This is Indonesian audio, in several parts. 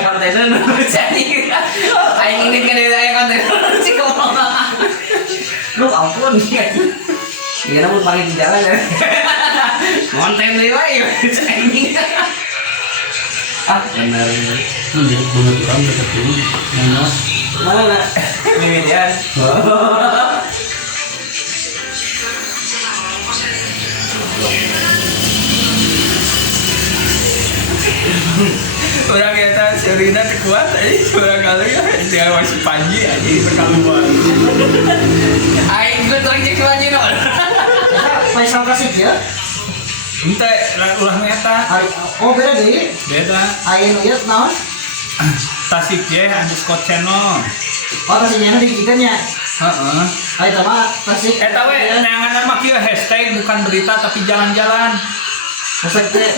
kontainer jadi aing ini kan dia kontainer sih ngomong lu ampun ya namun pakai di jalan ya konten deh wae anjing benar Menjadi banget orang dekat ini Nanas mana median orang kita Serina kuat orang kali ya dia masih Panji aja berkaluan aing gue tuh cek lagi no Faisal kasih ya. ente ulah meta Oh beda deh. beda Ayeuna ieu naon? tasik ya underscore channel Oh tasnya di kita nya. heeh Ayo mah tasik. eta we neangan mah kieu hashtag bukan berita tapi jalan-jalan Tasik teh.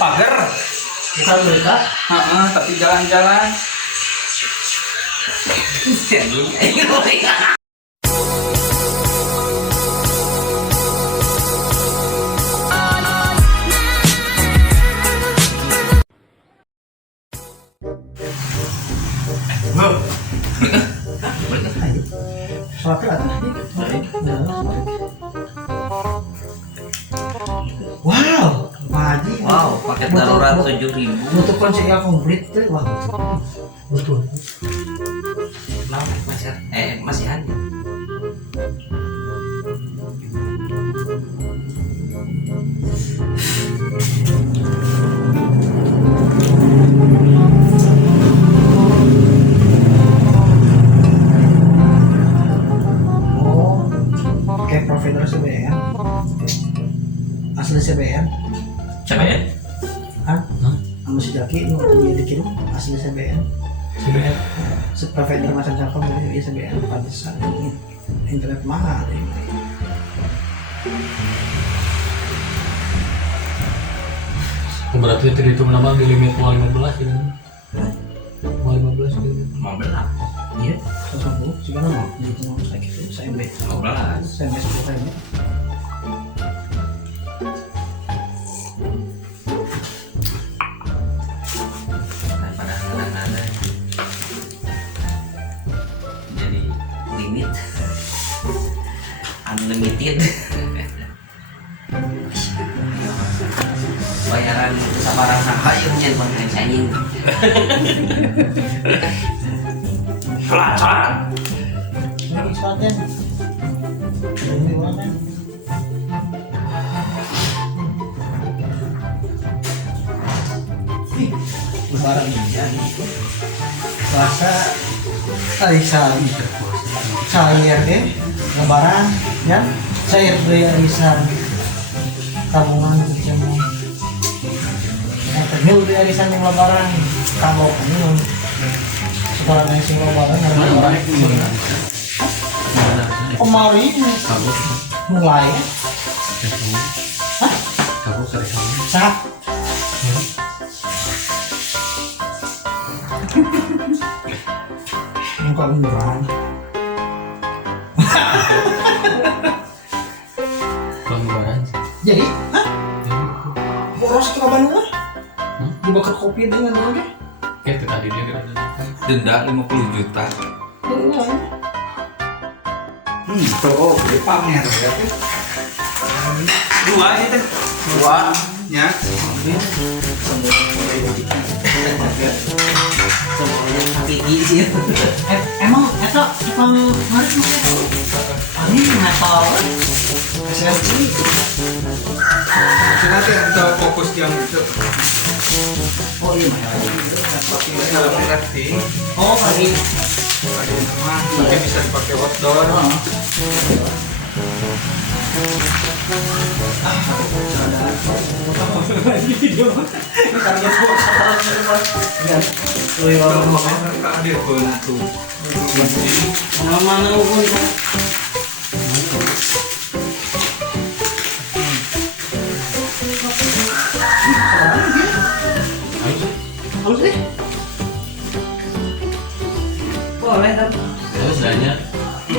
pagar Bukan berita. heeh tapi jalan-jalan Salat ada. Wow, Haji. wow paket darurat 7.000 Butuh konsep yang komplit tuh. Wah, betul. masih ada Oh, kayak provider CBN. Asli CBN. siapa ya Hah? Kamu si Jaki nu dia dikirim asli CBN. CBN Provider macam siapa dari CBN pantesan internet mahal. berarti itu dihitung nama di limit mau 15 gitu mau 15 gitu 15 iya Sosok jika nama jadi cuma sakit itu saya MB 15 saya MB 10 kali daripada nada jadi limit unlimited bayaran sabaran hayung nya bang anjing salat ini suatnya ini mana lebaran hujan puasa arisan cair deh lebaran ya cair deh arisan tabungan jamu ternyata deh arisan yang lebaran kalau ini sekarang yang sing lebaran kemarin mulai kamu sering kamu saat muka beneran pelanggaran jadi boros ke Bandung lah dibakar kopi dengan lagi kayak tadi dia kira denda 50 juta Tuh, di pamer ya. dua itu Dua. nya gigi sih emang itu tukang mana ini metal SLC nanti ada fokus yang itu oh iya metal pakai dalam crafting oh lagi ada nama pakai bisa dipakai outdoor ada bentuk mana pun halus deh boleh kan terus nanya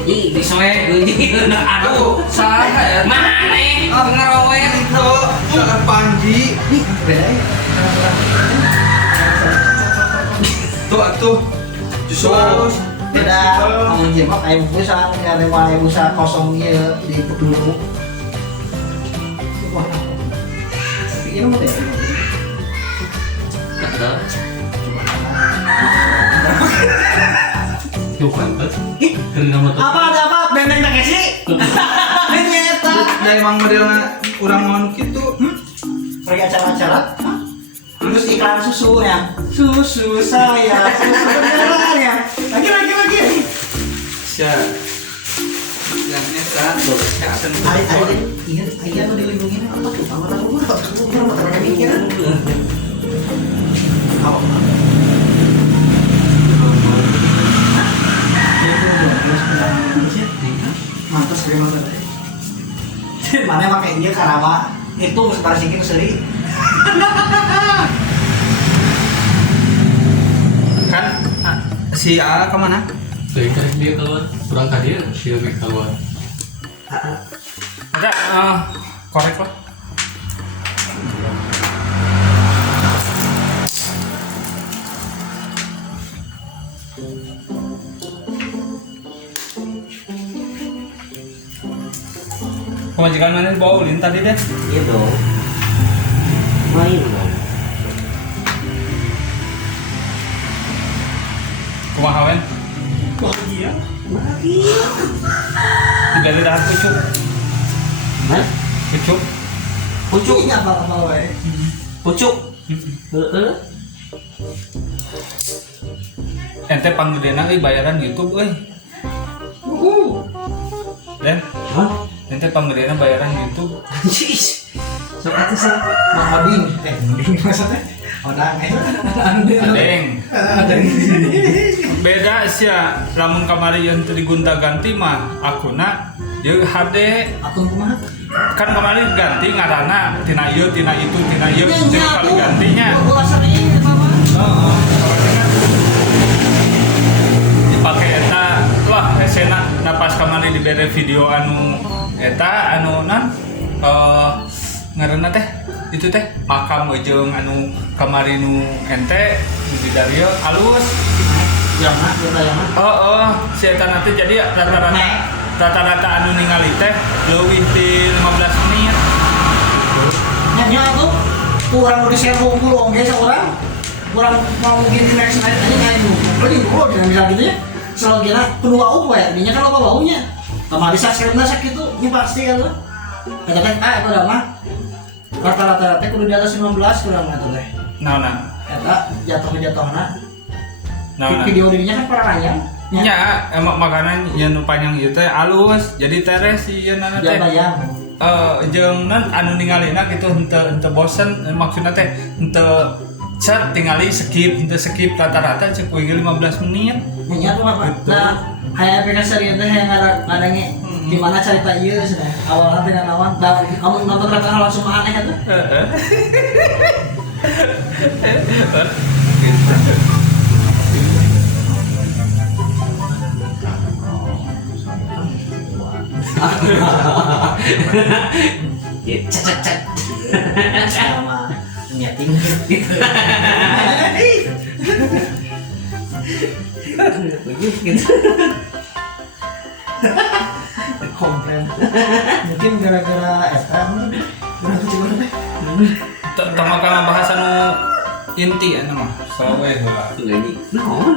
ih disoek geuning aduh salah ya mana oh ngerowe itu jalan Panji beda ya Tuh atuh. Justru harus beda kamu jebak kayak busa nggak ada wae busa kosong ieu di dulu. Wah. Tapi ini mah deh. Tuh kan. Kena motor. Apa ada apa? Benteng tak sih? Nyeta. da emang modelna urang mau kitu. Pergi acara-acara. Terus iklan susu ya. Susu saya, susu beneran ya. Lagi. Sia. Yang eta. Iya tuh dilindungi apa tuh? Kamar rumah. Kamar mikir. Apa? Mantas bagaimana? Mana pakai dia karama itu parasikin seri. Kan si A kemana? Tuh kan dia keluar. Kurang kadir dia keluar. Ada korek lah. Pemajikan mana bawa ulin tadi deh? Iya dong. Main dong. Kumaha wen? Bahagia. Tidak ada dahar pucuk. Hah? Pucuk. Pucuk. Ini apa wae? Pucuk. Heeh. Ente panggedena bayaran YouTube euy. Dan Hah? ente panggedena bayaran YouTube. Anjis. Sok atuh sok. Mang Oding. Oding maksudnya. Odang. Adeng. Ada. Beda sia lamun kamari yang teu digunta-ganti mah akuna jeung HD. Akun kumaha? Kan kamari ganti ngaranna tina ieu tina itu tina ieu jeung kali gantinya. Bola sering apa? Heeh. Dipake eta lah esena napas kamari dibere video anu eta anu ngaranna teh itu teh makam jeung anu kamari nu ente di dario alus. Jangan, Si eta nanti jadi rata-rata anu ningali teh leuwih ti 15 menit. Nya tuh kurang udah share 20 oge seorang. Kurang mau gini next night aja kayak dulu. Beli dulu jangan bisa gitu ya. Selalu kira kedua upa ya, dinya kan apa baunya. Kamari subscribe sakit itu, ini pasti kan tuh. Kata teh, aku udah mah. Rata-rata teh kudu di atas 15 kurang mah tuh teh. Nah. Eta jatuhna. Nah. Video dirinya kan parahnya. Nya emang makanan yang nu panjang ieu teh alus, jadi teres si ieu nana teh. Bayang. Jeung nan anu ningalina kitu henteu bosen maksudna teh henteu chat tingali skip rata-rata cek we 15 menit. Nya tuh apa? Nah, hayang pengen seri teh yang ada gimana cerita ieu cenah. Awalna teh naon? Kamu nonton rata langsung aneh atuh. Ya, cet. Sama nyeting gitu. Begitu gitu. Komplain. Mungkin gara-gara eta kurang kecil teh. Tama kana bahasa nu inti anu mah. Sawe heula. Lagi. No.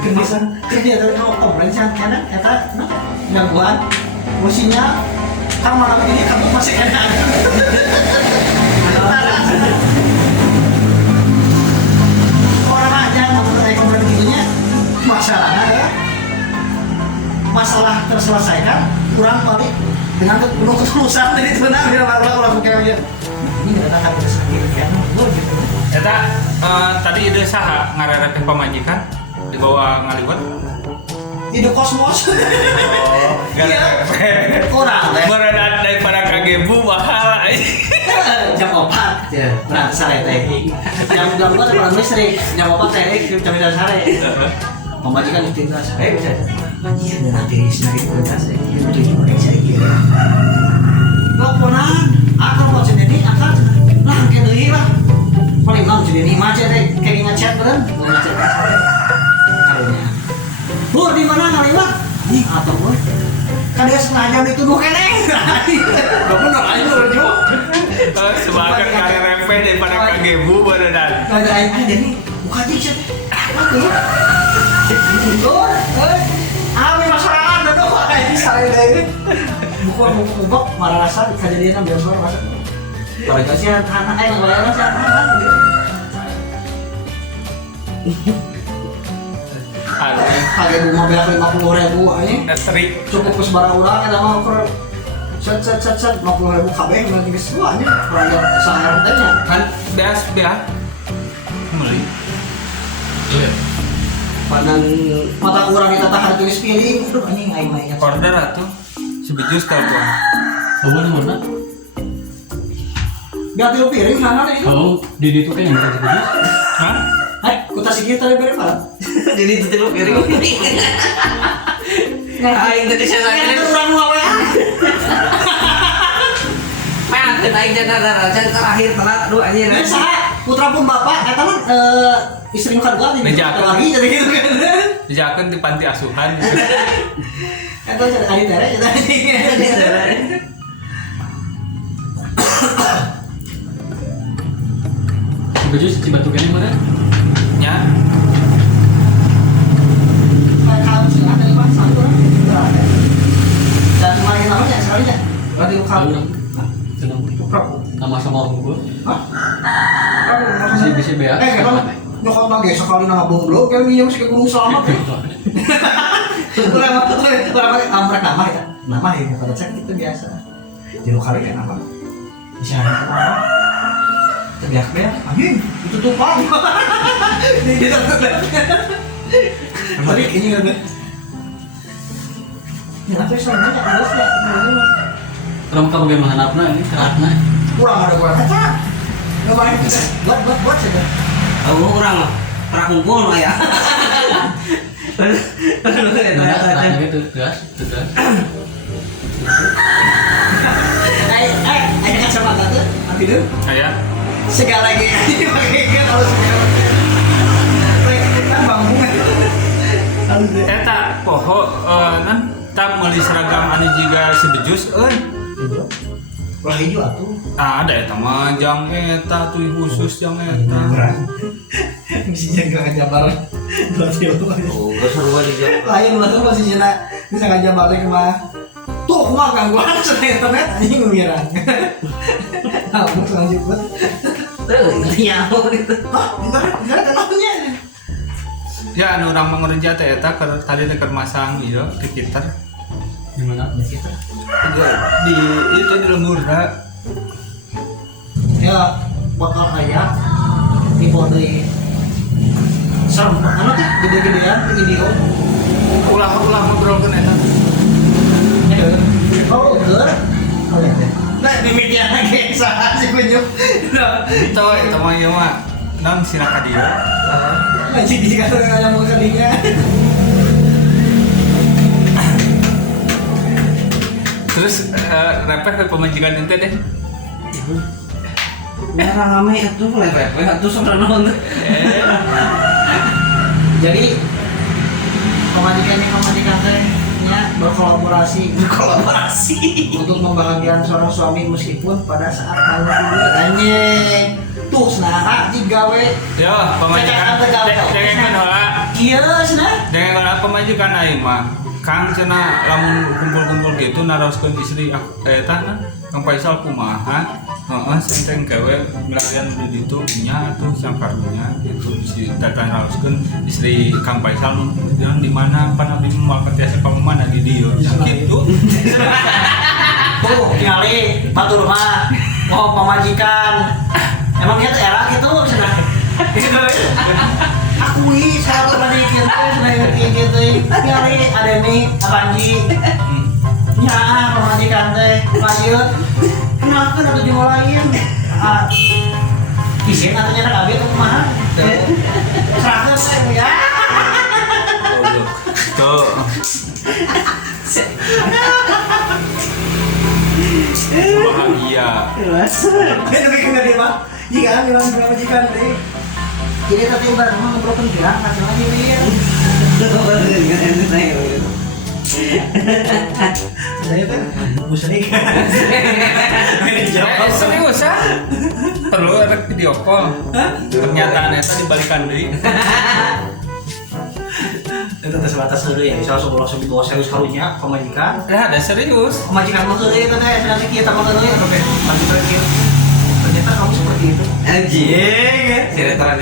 Kemasan dia ada komplain sana eta gangguan musinya kan malam ini kamu masih enak. Orang aja nggak komplain gitunya masalahnya ya masalah terselesaikan kurang balik dengan penuh ketulusan dari itu benar dia langsung kayak ini nggak ada kata sakit kan gitu. Eta tadi ide saha ngarerek pamajikan dibawa ngaliwat. Ide kosmos. Oh, Iya. Kurang deh. Berenang daripada kagebu mahal. Jam 4 ya. Nah, sare teh. Jam 2 terlalu listrik. Jam 4 teh jam sare. Pemajikan itu sare bisa. Anjir nanti sinari kualitas ya. Itu juga saya kira. Loponan, akal kok jadi akal. Lah kayak deui lah. Ih, atau gua kan dia sengaja dituduh keneng. Gak bener aja lu. Semangat kali rempe daripada kagebu beneran. Gak ada aja nih. Buka aja sih. Apa ya? Dur, ami masyarakat dong. Ini saya deh. Buku marah rasa kejadian biasa masa. Kalau kasihan anak bayar sih anak. Harga bunga beak 50.000 aja. Estri. Cukup ke sebarang orang ada mau ke set 50.000 KB nanti ke semuanya. Rakyat sahar tanya. Kan beas. Mulai. Iya. Padan mata orang kita tahan tulis piring. Aduh anjing aing mah ingat. Order atuh. Sebejus telepon. Mana? Biar tilu piring sana itu. Kalau di itu kan yang berarti bagus. Hah? Hai, kutas sikit tadi bere Pak. Jadi itu lu piring. Aing tadi saya Kan sakit. urang mah we. Makan aing jangan terakhir telat aduh anjir. Ini saha putra pun bapak eta mah istri nu kadua nih. Ngejakeun. Lagi jadi gitu kan. Dijakeun di panti asuhan. Eta jadi ari tere jadi. Bagus Cibatu kan yang mana? Nya. Kalau sih ada lima satu lah. Dan kemarin namanya sekali ya. Berarti lu kamu. Kenapa? Tukrap. Nama sama orang gue. Hah? Bisa bea. Kan nyokot lagi sekali nang abung belum kan minjem ke Gunung Selamat. Orang amrek nama ya. Nama ya pada cek itu biasa. Jadi kali kan apa? Bisa ada apa? Teriak-teriak, anjing, itu tumpang. Tapi ini kan ya, tapi sebenarnya harus ya. Orang kamu bagaimana apa ini keratna? Kurang ada kurang kaca. Ngapain kita? Buat saja. Oh orang mah pernah kumpul ya. Nah, itu tegas. Ayo kacamata tuh, ambil dulu. Aya. Segala gini pakai kan harus kan bangun. Eta poho kan tak meuli seragam anu jiga sebejus Wah hijau atuh. ada eta mah jang eta tuh khusus jang eta. Mesti jaga jabar. Berarti Oh, seru aja dia. lain lah tuh masih jena bisa ngajabar lagi mah. Tuh mah gangguan sana internet anjing ngira. Kamu selanjutnya. Iya, gitu. Ah, internet kenapanya? Ya anu urang mengerja teh eta tadi teh keur masang ieu dikitar. Di mana? Di itu di lemurna. Ya bakal aya di body serem anu teh gede-gedean video. Ulah ngobrolkeun eta. Oh, udah. Oh ya. Nah, di media lagi salah si kunjuk. Nah, Itu eta mah ieu mah naon sira ka dieu. masih dikata ada mau kalinya. Terus repeh ke pemajikan ente deh. Ya rame itu lepet, itu sebenarnya nonton. Jadi pemajikan tehnya berkolaborasi untuk membahagiakan seorang suami meskipun pada saat tanggal tidur anjing tuh senara digawe Yo, pemajikan jangan heula. kieu cenah Jangan heula pemajikan aing mah. Kang cenah lamun kumpul-kumpul gitu naroskeun istri eta na Kang Faisal kumaha? Heeh, senteng gawe milarian di ditu nya tuh sang karunya gitu si tata naroskeun istri Kang Faisal yang di mana pan abdi moal ketiasa pamana di dieu. Gitu. tuh ningali batur mah oh pemajikan emang dia era gitu cenah akui saya tuh tadi gitu cenah gitu ningali ada nih Panji nya pemajikan teh lanjut kenapa ada tujuan lain kisah katanya ada kabel kumaha serahkan saya ya Tuh. Bahagia. ini bikin dari pak jika kan bilang pemajikan deh jadi tadi ibarat mau ngobrol penjara nggak lagi dia Saya kan musrik. Serius ah? Perlu ada video call. Pernyataan eta dibalikan deui. Itu sebatas dulu ya, bisa langsung dibawa serius karunya pemajikan. Lah ada serius. Pemajikan mah heuleuy eta teh, nanti kita mah heuleuy atuh teh. Ternyata kamu seperti itu. Anjing. Sinetron.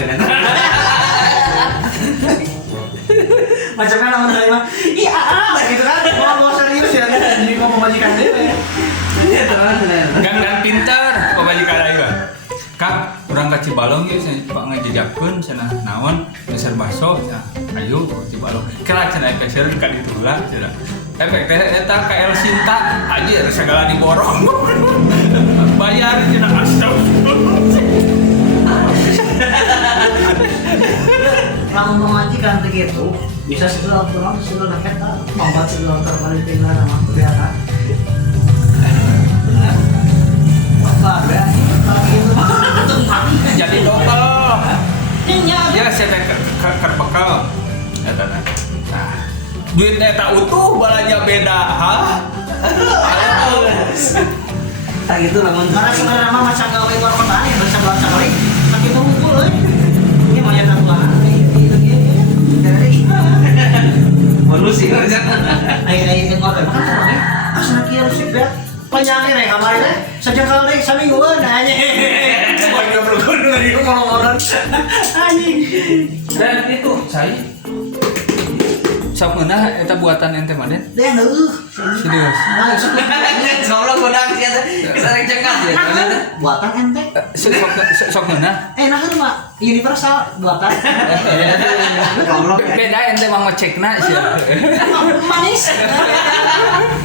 Macamnya lamun heuleuy mah, iya gitu kan. Mau serius ya, jadi mau pemajikan dewe. Gang pinter pemajikan ayeuna. Kak, urang ka Cibalong ieu Pak ngajejakkeun cenah naon geser baso cenah. Ayo Cibalong. Kira cenah geser ka ditu heula cenah. Efek teh eta KL Sinta anjir segala diborong. Bayar cenah Lamun pemajikan teh gitu, bisa segala orang segala kita, mampat segala terbalik tinggal nama kelihatan. Apa ya? jadi double. Nya Ya saya teh keur bekal eta nah. Duit eta utuh balanja beda, ha? Tak gitu lamun karena sebenarnya mah macam gawe luar kota ya, bisa belanja kali. Tapi itu ngumpul euy. Ini mah yang tuan. bonus sih. Ai tengok kan orangnya. Asna kieu resep ya. Penyanyi rek kamari teh. Sajengkal deui samingguan anjing. Coba kita perlu dari ngomong-ngomong. Anjing. Dan itu saya sok meunah eta buatan ente mah Den? Deh Serius. Nah, sok Goblok godang sih eta. Kesarek cengkat ya. buatan ente. Sok meunah. Nah kan mah universal buatan. Goblok. Beda ente mah ngecekna sih. Manis.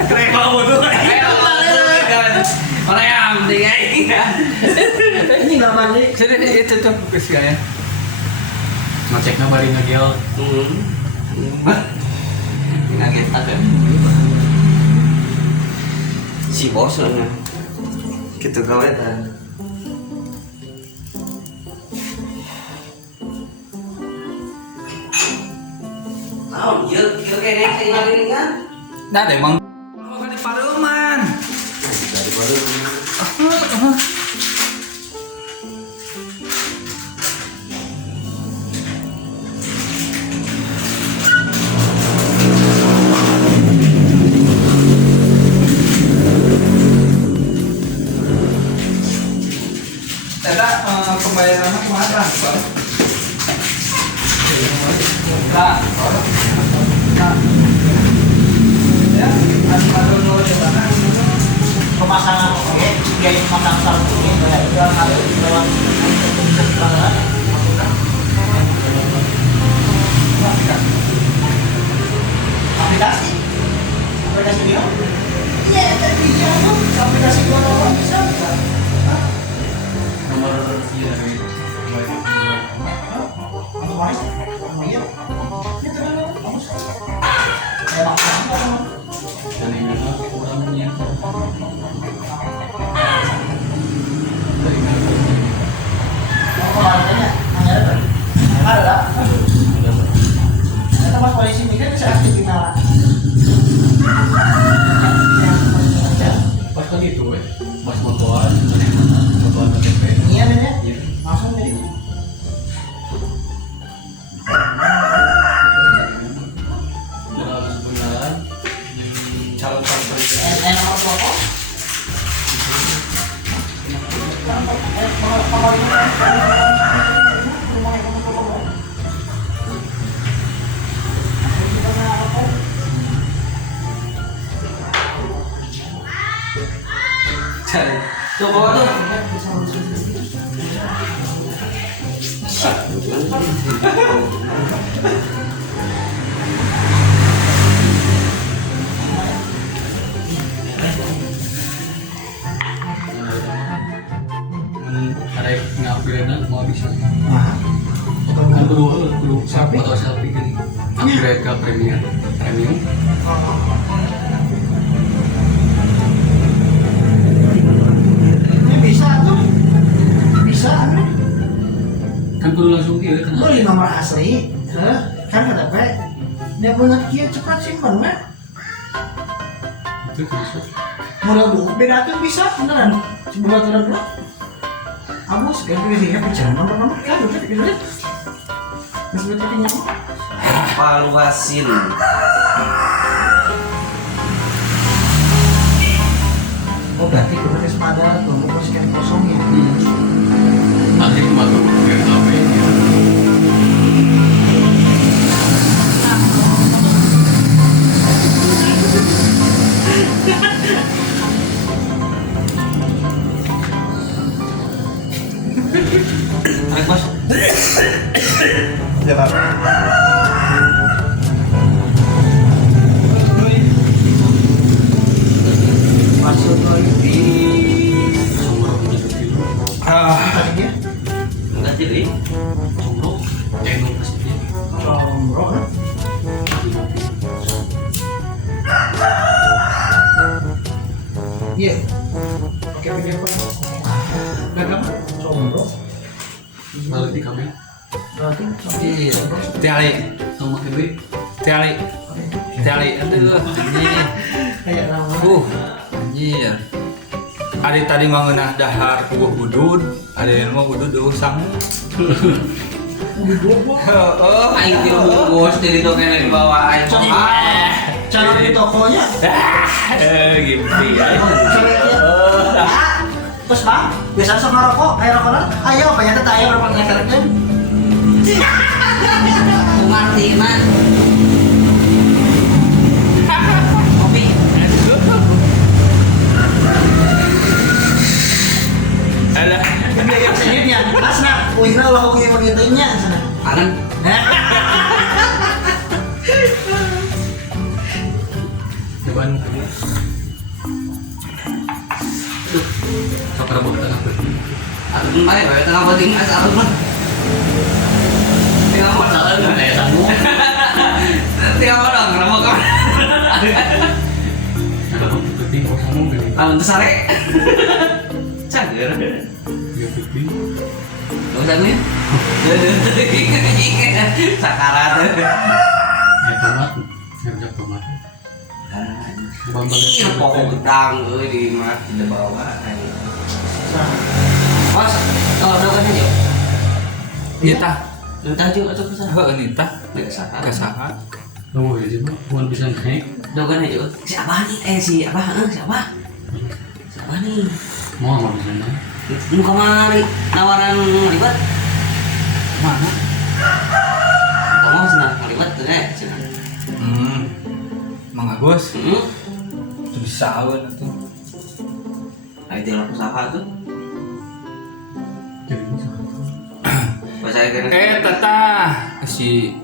Krek mau tuh. Ayo orang yang penting ya. Ini enggak mandi. Jadi itu tuh geus ya. Ngeceknya bari ngegel. Ngaget ada. Si bosan gitu gawe tah. Naon ieu kene tinggal kan? Nah, emang di Pareuman. Dari baru. Teta pembayarannya kemana transfer? Nah, ya, ada dulu di sana. Pemasangan oke, biaya pemasangan satu ini ya harus lewat pelanggan. Aplikasi dia? Iya, tapi dia tuh aplikasi gua nomor bisa. Nomor iya dari Untuk mana? Iya. Itu dulu. Emang dan ini orangnya ada. Kita pas polisi mikir bisa aktif kita. pas kan gitu pas motoran KTP Iya deh ya. Langsung jadi. dan harus benar calon presiden Nomor pokok. Coba tuh. ada ngupgrade mau bisa Nah. kan kudu foto selfie gini upgrade ke premium Ini bisa tuh. Bisa nih. kan kudu langsung gitu kan Beli nomor asli. Kan KTP. Dia bener kia cepat simpen kan. Itu bisa. Modal buku beda tuh bisa beneran. Sebuah turun bro. Abus kan pilihnya perjalanan nomor kan udah gitu deh. Masih berarti nyaman. Evaluasin. Oh berarti kita tes pada tuh mau sekian kosong ya. Nanti masuk ke HP nya. Tarik bos. Ya Pak. Masuk lagi. Sombrok gitu gitu. Tadinya Enggak jadi. Sombrok. Eno pasti. bro. Iya. Pakai video apa? Gagal. Bro. Balik di kamera. Berarti Iya. Tiali. Sama kebe. Tiali. Tiali. Aduh. Anjir. kayak nama. Anjir. Ada tadi mah ngeunah dahar ku udud, ada yang mau udud usang. Oh, aing kieu bungkus jadi token di bawah aing. Cara di tokonya. Gimpi. Cara dia. Terus bang, biasa sama rokok, ayo rokokan. Ayo, apa ya teh ayo rokok ngekerkeun. Mati man. Kopi. Ada. Dia yang sebenarnya, asna, wihna ulah ngomongin begitunya sana. Angan. Cobaan kebe. Sakar mau tengah berarti. Aku kembali bae tengah penting asal mah. Tengah modal enggak ya sanggup. Tengah modal kenapa kau? Ada apa penting kok sama gini. Lamun teu sare. Cager. Ya penting. Lu sanggup. Sakarat. Ya tomat. Kerja tomat. Iya, pokok gedang euy di mah di bawah. Mas, kalau dogan aja. Iya tah. Entah juga atau kesana. Heuh nitah. Kesaha. Kasaha. Oh ya mah bukan bisa naik. Dogan aja. Si Abah nih, si Abah, si Abah. Si Abah nih. Mau nggak bisa naik. Lu kemari nawaran ribet. Mana? Kamu senang ribet tuh nih, senang. Mang Agus. Hmm. Itu bisa aweun atuh. Ayo jalan usaha tuh. Jadi bisa. Pas saya kena. Tata si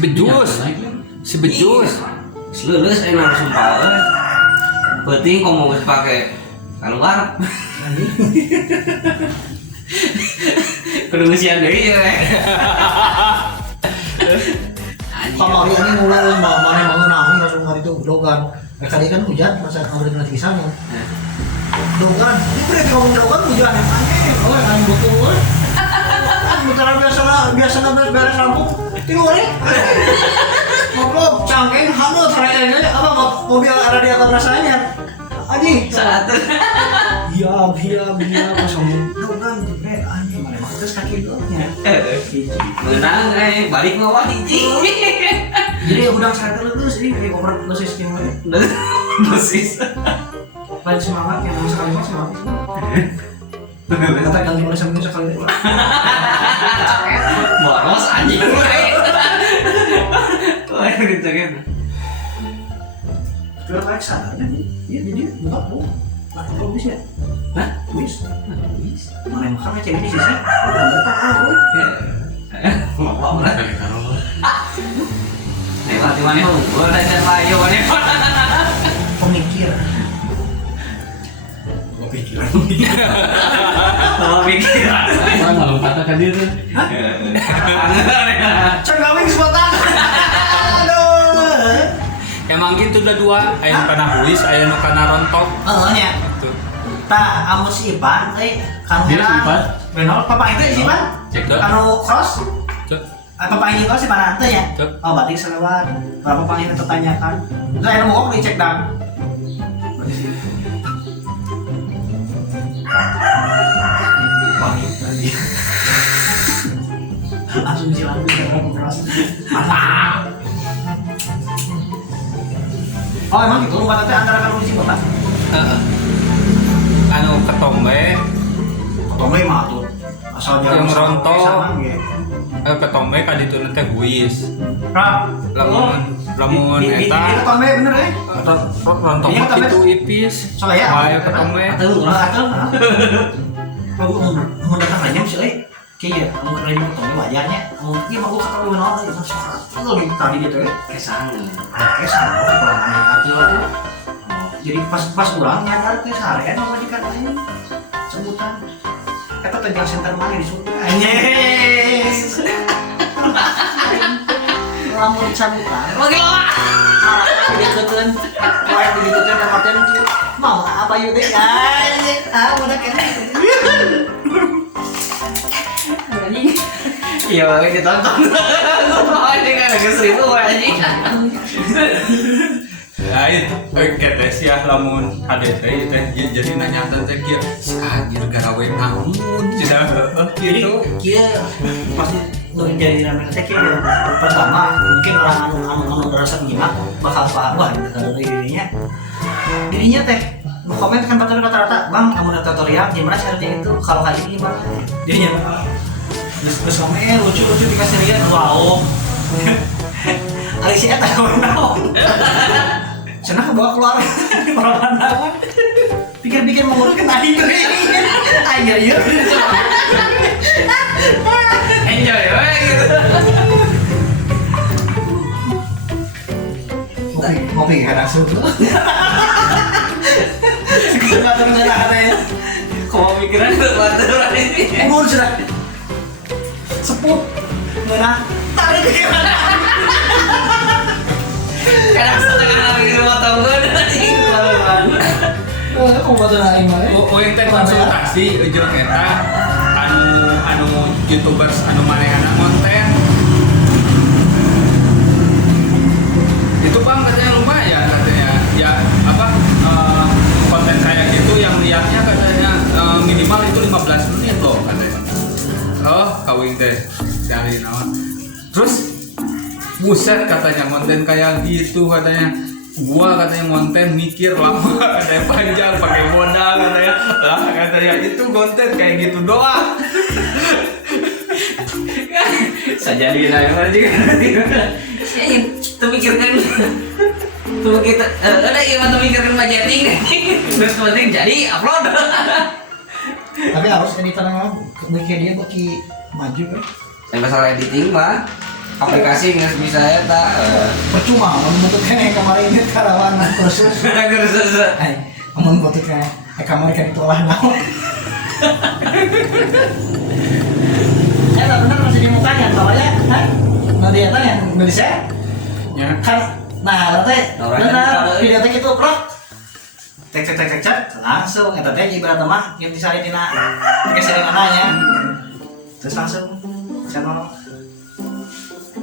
Bejus. Si Bejus. Lulus ayo nang sumpah euy. Penting kamu mau pakai keluar. Kudu siang deui ya. Pamari ini mulai mana mau nahi langsung hari itu dogan. Tadi kan hujan masa kamu dengan pisang ya. Dogan, ini berarti kamu dogan hujan yang aneh. Oh, yang betul. Bentar biasa beres lampu. Tidur nih. Ngobrol cangkeng hanut rayanya apa mobil ada di atas rasanya. Anjing. Satu. Iya pas ngomong dogan jebret anjing mana mah terus kaki doangnya. Menang balik ngawal hiji. Jadi udang saya terus ini dari koper dosis gimana? Dosis. Paling semangat yang mau sekali semangat. Kata ganti mulai seminggu sekali. Boros anjing. Wah, gitu kan. Sudah naik sana kan? Iya jadi buka bu. Nah, kalau bisa. Hah? Bisa. Bis. Mana makannya cewek di sisi? Udah buka aku. Mau lah. Kali karo. Lewat di mana? Gua dan layo mana? Pemikiran. Pikiran. Sama pikiran. Orang malam kata kan dia tuh. Cengawing sebutan. Aduh. Emang gitu udah dua, aya nu kana huis, aya nu kana rontok. Nya. Tuh. Tak amu si Ipan, kanu Dia si Ipan? Benar, papa itu si Ipan? Cek dah. Kanu cross? Cek. Apa pangin kau sih mana teh ya? Cek. Oh berarti selewat. Berapa pangin itu tanyakan? Enggak yang mau dicek dam. Pangin tadi. Langsung silang dulu keras. Mantap. Oh emang gitu rumah teh antara kalau di kota? Anu ketombe Ketombe mah tuh. Asal jalan Yang ronto. Ketombe ketombe ka ditu teh buis. Rap. Lamun Di eta ketombe bener ya? rontok Iya, ketombe. itu ipis. Soalnya Aya ketombe. Atuh. Mau datang aja sih euy. Kieu mun lagi ketombe wajarnya. Mungkin mah gua ketemu naon itu sok. Itu lagi tadi gitu ya. Kesang. Kesan pulang atuh. Jadi pas urang nyadar ke sarean mah dikatain sebutan. Eta teh center mana di Sunda. Anyes. Lamun sambutan. Bagi lo. Dikeun. Lain dikeun dapatkan mau apa yuk deh. Udah kene. Anjing. Iya, kita tonton. Gua aja kan lagi 1000 anjing. Lain, teh sia lamun hade teh jadi nanya teh kieu anjir garawe naon cenah Jadi gitu. kia pasti jadi namanya teh kia pertama mungkin orang anu rasa nyimak bakal paham wah dari dirinya teh komen kan rata-rata bang kamu ada tutorial gimana caranya itu kalau kali ini gimana dirinya terus komen lucu-lucu dikasih lihat wow Alicia tak tahu naon cenah bawa keluar orang naon pikir-pikir mau ngurus tadi tuh aja yuk Enjoy we gitu. ngopi kan asup nggak terus ada ya Kok pikiran itu batur ini. urun sudah sepuh ngena tarik pikiran Kadang setengah hari di motor gue anjing laluan. oh kamu baca naik mana Oh yang teh konsultasi ujung eta anu YouTubers anu manehna konten. Itu Bang katanya lumayan katanya. Ya apa konten saya gitu yang lihatnya katanya minimal itu 15 menit loh katanya. Oh, kawin teh dari naon. Terus buset katanya konten kayak gitu katanya. Gua katanya konten mikir lama katanya panjang pakai modal katanya. Lah katanya itu konten kayak gitu doang. Sajadi lah anjing. Ya tuh mikirkan. Tuh kita ada iya mah mikirkan budgeting. Terus penting jadi upload. tapi harus editor mah mikir dia kok ki maju kan Yang masalah editing mah aplikasi nggak bisa ya tak. percuma membentukkan yang kemarin ini karawan kursus membentukkan kemarin kan itu olah naon benar masih di mukanya soalnya kan nanti ya tanya nanti saya Ya. kan nah nanti benar video teh itu upload cek langsung eta teh ibarat mah yang disari tina dikasih ananya terus langsung channel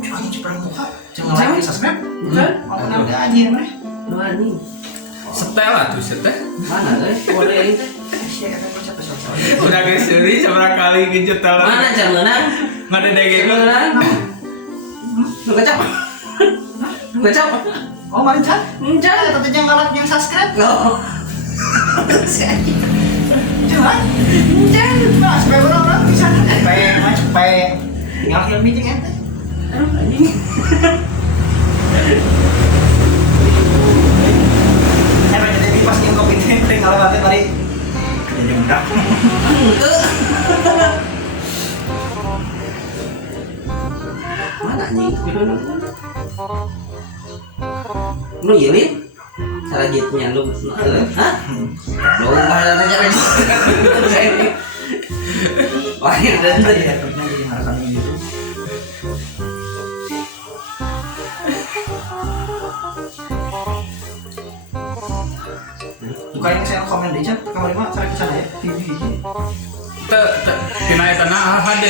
anjing cepat muka jangan lagi subscribe Bukan? apa namanya anjing mana Lu anjing. Setel lah tuh setel. Mana boleh itu? Udah guys seri seberapa kali ngejetel. Mana jangan Nggak ada dege lu. Lu kacau. Lu kacau. oh mana cak Enggak. tadi yang ngalak yang subscribe Lo. jangan nah supaya orang bisa supaya tinggal film meeting ente Aduh anjing. jadi pas yang kopi ente kalau nanti tadi kerja mudah Mana anjing? Lu yelin? Cara gitunya lu. Hah? Lu bahasa cara gitu. Lahir dan jadi harapan gitu bukan yang saya komen di chat kamar lima cara ke sana ya TV Tina eta nah HD.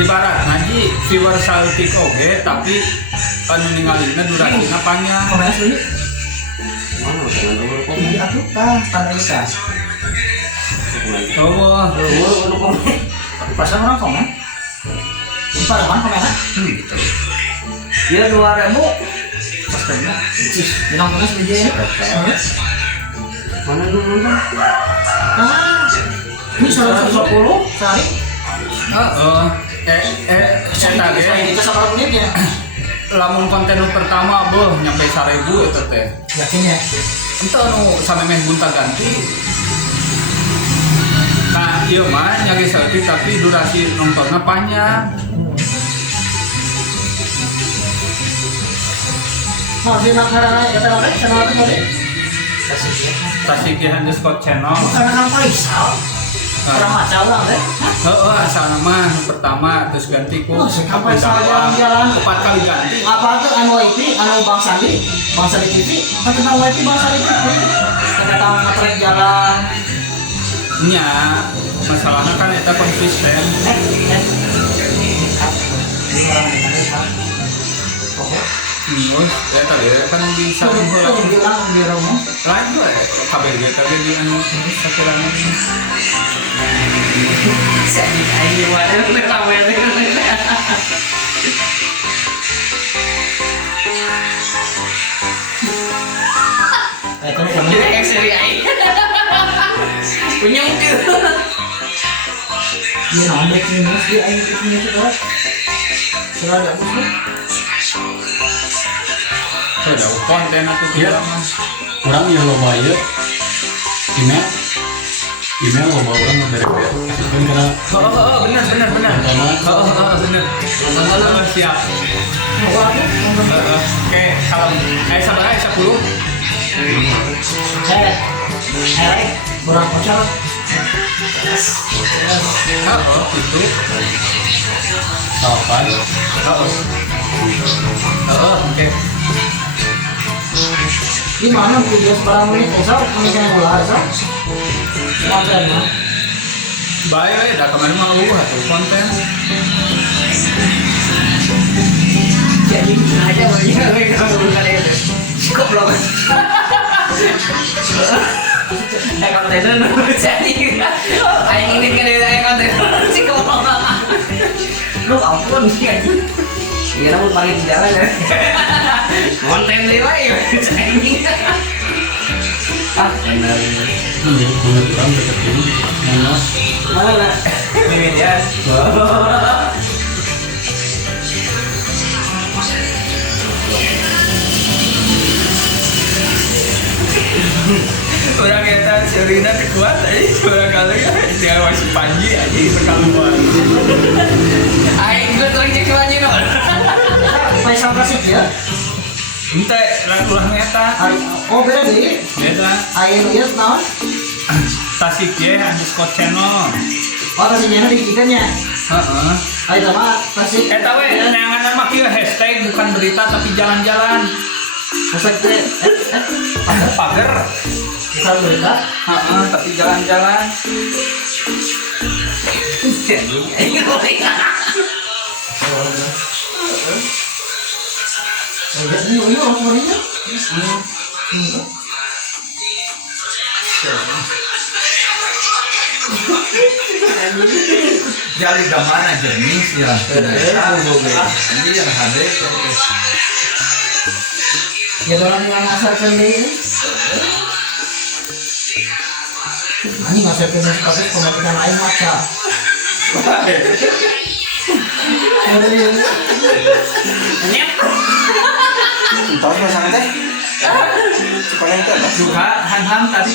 ibarat ngaji viewer saltik oge tapi anu ningalina durasina panjang. Komen asli. Mana dengan nomor Ini komen? atuh tah tanda kita. Oh, Lu komen. Perasaan orang komen. Pada mana komen? Dia 2000. Pastinya. Nontonnya sebeje ya. Mana lu nonton? Ah, ini 120 sehari. eta ge Itu sabar menit ya. lamun konten nu pertama beuh nyampe 1000 eta teh. Yakin ya. Entah nu samemeh gunta ganti. Nah, ieu mah nyage selfie tapi durasi nontonnya panjang. Nah, di negara kita lagi channel apa tadi? Tasiki_channel. Karena kan Faisal. Orang macam orang deh. Heeh, asal nama nu pertama terus ganti ku. Oh, sampai jalan-jalan. 4 kali ganti. Apa tuh anu IP, anu Bang Sandi TV. Kan kenal IP Bang Sandi TV. Kita tahu ngetrek jalan. Nya, masalahnya kan eta konsisten. Ini orang yang ada Terus eta ge kan bisa heula. Tuh bilang di rumah. Lain we KBG tadi di anu sakirana. Jadi ayo wae kamera. Itu nih kami. Jadi ekseri ayo. Punyungkil. Ini nambah minus dia ayo punya saudara. Saudara ada apa? Ada konten atuh Iya. kita mah. Orang yang loba ieu email loba orang ngeberes kan karena Benar. pertama Benar. Siap. Oke, kalau sabar aja 10. Kurang pacar. Itu. kapan Oke. Di mana video sebarang menit esok mengenai ulah esok. Konten ya. Baik, dah kemarin mah lu atuh konten. Jadi aja bagi kalau bukan itu. Cukup belum. Konten jadi. Aing ini kan dia konten cukup belum. Lu ampun sih aja. Iya namun paling di jalan ya. Konten dia wae. Ah, benar. menurut orang deketin minus Mana? Media. Orang kita Serina kuat tadi orang kali dia masih panji aja berkaluan. Aing gue tuh cek aja dong. Faisal kasih ya. Ente ulah ngeta. Oh beda deh. Beda. Ayo lihat naon. Tasik ya _channel. Oh tadinya di kita-nya. Heeh. Ayo sama kasih. Eta we neangan mah kieu hashtag bukan berita tapi jalan-jalan. Hashtag teh. Pager. Bukan berita. Heeh, tapi jalan-jalan. Jadi, aing gue. Ini orang sebenarnya. Jali gamana jenis ya. Ini yang ada. Ya orang yang ngasarkan deh. Ini ngasarkan sepatu pematikan air mata. Tahu nggak sana teh? Sekolah itu apa? Juga Han tadi.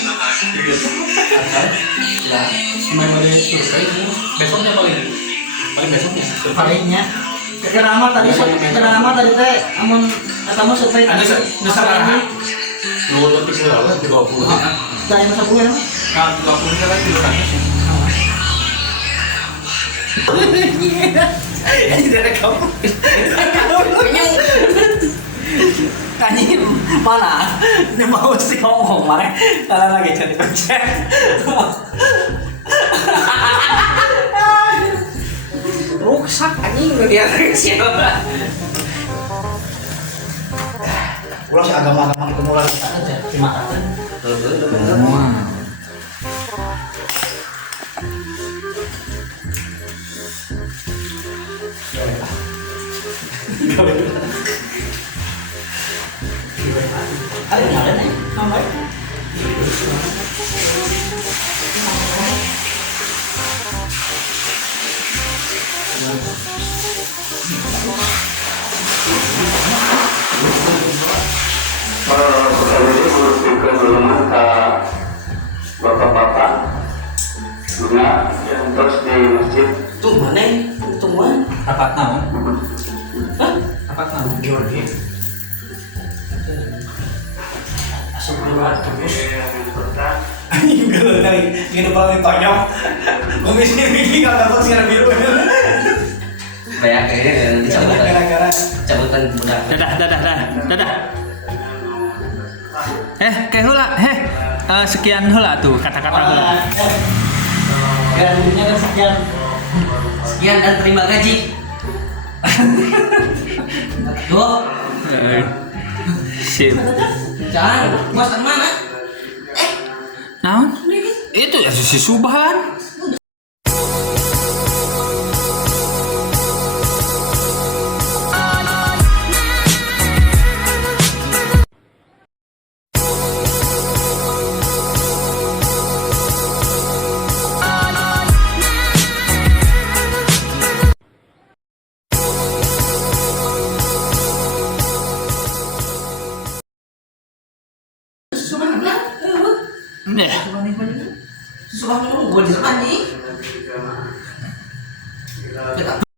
Main pada survei besoknya paling besoknya. Palingnya. Kenapa tadi teh amun kata mah survei Ada masalah ini. lu lebih lalu 30 Dari masa kuliah mah. Nah, 20 kan jurusannya sih. Ini dari kamu. Anjing mana? Ini mau sih ngomong kemarin kalau lagi jadi pencet. rusak anjing dia siapa. Ulah si agama-agama kita mulai kita aja cuma kata. Ada nih, nampak? Bapak-bapak bunga yang terus di masjid Tuh mana? Tuh mana? Rapat naon? Hah? Rapat naon? Georgi. Asal keluar terus. Anjing geuleuh dari ini paling tonyok. Kumis ini enggak dapat siaran biru. Kayak kayaknya dicabutan. Gara-gara Cabutan budak. Dadah. Kayak hula, sekian hula tuh kata-kata hula. gajinya kan sekian. Sekian dan terima gaji. Tuh, Sip. jangan bos mana? Naon? Itu ya si Subhan. Nih. Suka ngomong gue di depan nih.